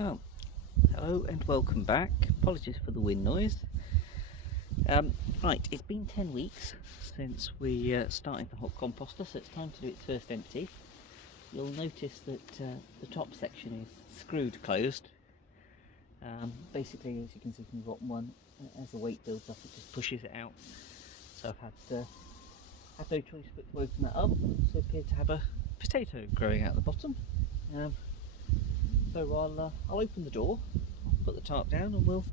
Oh, hello and welcome back. Apologies for the wind noise. Right, it's been 10 weeks since we started the hot composter, so it's time to do its first empty. You'll notice that the top section is screwed closed. Basically, as you can see from the bottom one, as the weight builds up, it just pushes it out. So I've had no choice but to open that up. So appear to have a potato growing out the bottom. So I'll open the door, I'll put the tarp down, and we'll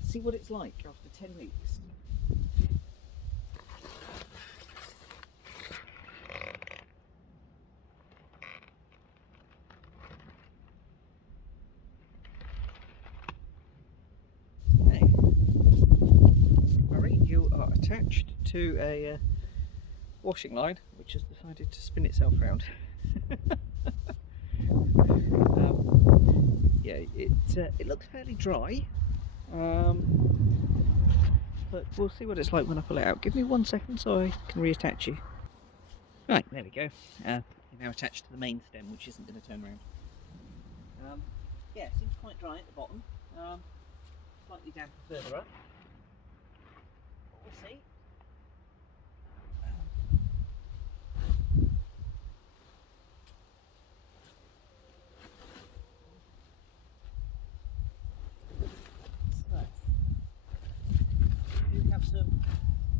see what it's like after 10 weeks. Okay. Murray, you are attached to a washing line which has decided to spin itself round. Yeah, it looks fairly dry, but we'll see what it's like when I pull it out. Give me 1 second so I can reattach you. Right, there we go. You're now attached to the main stem, which isn't going to turn around. Yeah, it seems quite dry at the bottom. Slightly damper further up. But we'll see. We do have some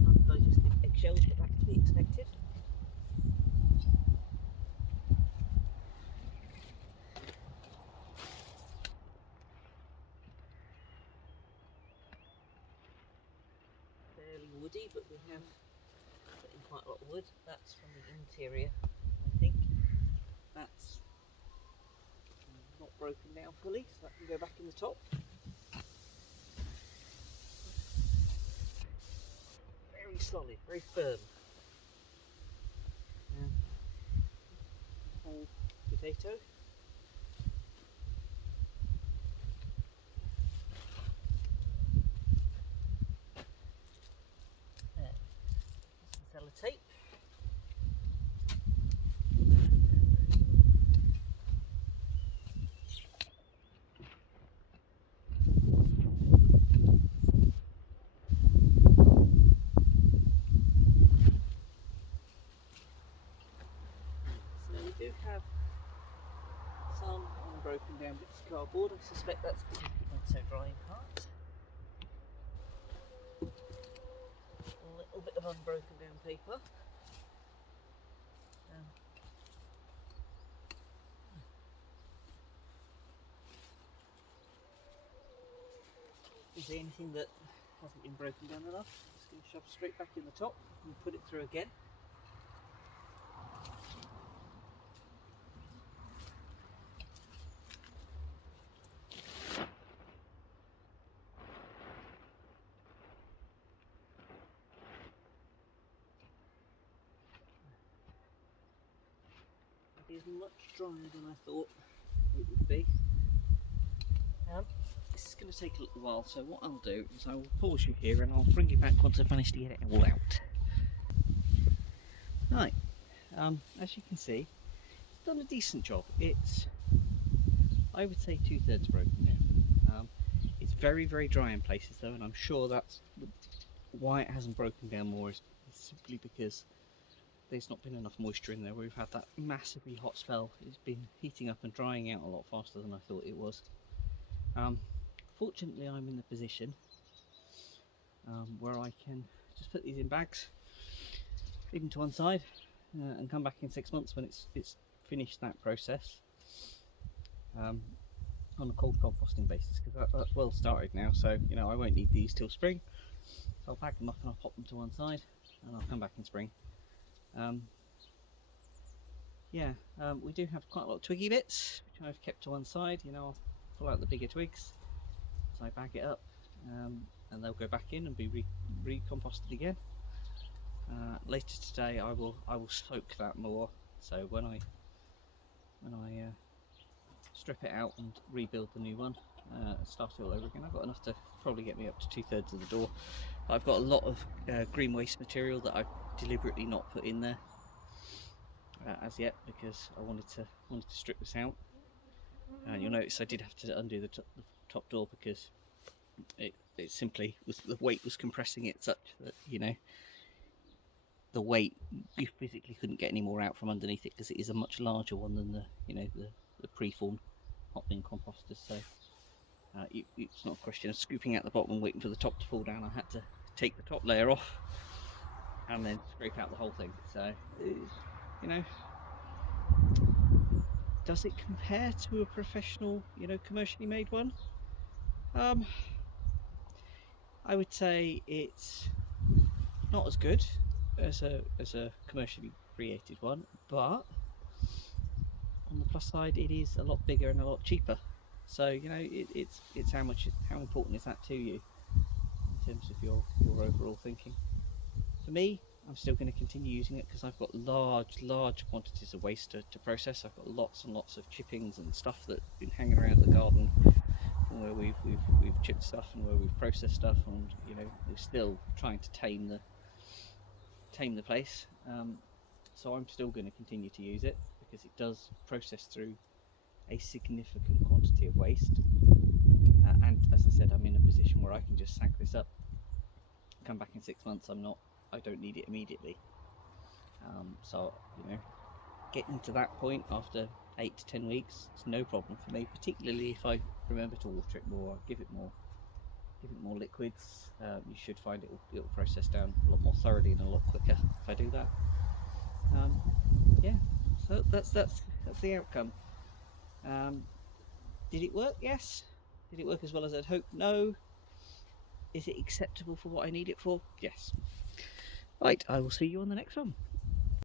undigested eggshells, but that's to be expected. Fairly woody, but we have put in quite a lot of wood. That's from the interior, I think. That's not broken down fully, so that can go back in the top. Very solid, very firm. Whole potato. There. Some sellotape. So we do have some unbroken down bits of cardboard. I suspect that's because it's so dry in parts. A little bit of unbroken down paper. Is there anything that hasn't been broken down enough? Just going to shove straight back in the top and put it through again. It is much drier than I thought it would be. This is going to take a little while, so what I'll do is I will pause you here and I'll bring you back once I've managed to get it all out. Right, as you can see, it's done a decent job. It's, I would say, 2/3 broken down. It's very, very dry in places though, and I'm sure that's why it hasn't broken down more is simply because there's not been enough moisture in there. We've had that massively hot spell. It's been heating up and drying out a lot faster than I thought it was. Fortunately, I'm in the position where I can just put these in bags, leave them to one side, and come back in 6 months when it's finished that process on a cold composting basis, because that's well started now. So you know I won't need these till spring. So I'll pack them up and I'll pop them to one side, and I'll come back in spring. We do have quite a lot of twiggy bits which I've kept to one side. You know, I'll pull out the bigger twigs as I bag it up, and they'll go back in and be recomposted again. Later today I will soak that more, so when I strip it out and rebuild the new one, start it all over again, I've got enough to probably get me up to 2/3 of the door. I've got a lot of green waste material that I've deliberately not put in there as yet, because I wanted to strip this out. You'll notice I did have to undo the top door because it simply was, the weight was compressing it such that, you know, the weight, you physically couldn't get any more out from underneath it because it is a much larger one than the, you know, the preformed Hotbin composters. So it's not a question of scooping out the bottom and waiting for the top to fall down. I had to take the top layer off and then scrape out the whole thing. So, you know, does it compare to a professional, you know, commercially made one? I would say it's not as good as a commercially created one, but on the plus side, it is a lot bigger and a lot cheaper. So, you know, it's how important is that to you in terms of your overall thinking. For me, I'm still going to continue using it because I've got large quantities of waste to process. I've got lots and lots of chippings and stuff that's been hanging around the garden from where we've chipped stuff and where we've processed stuff, and, you know, we're still trying to tame the place. So I'm still going to continue to use it because it does process through a significant quantity of waste. And as I said, I'm in a position where I can just sack this up, come back in 6 months. I don't need it immediately. So, you know, getting to that point after 8 to 10 weeks, it's no problem for me, particularly if I remember to water it more, give it more liquids. You should find it'll process down a lot more thoroughly and a lot quicker if I do that. Yeah, so that's the outcome. Did it work? Yes. Did it work as well as I'd hoped? No. Is it acceptable for what I need it for? Yes. Right, I will see you on the next one.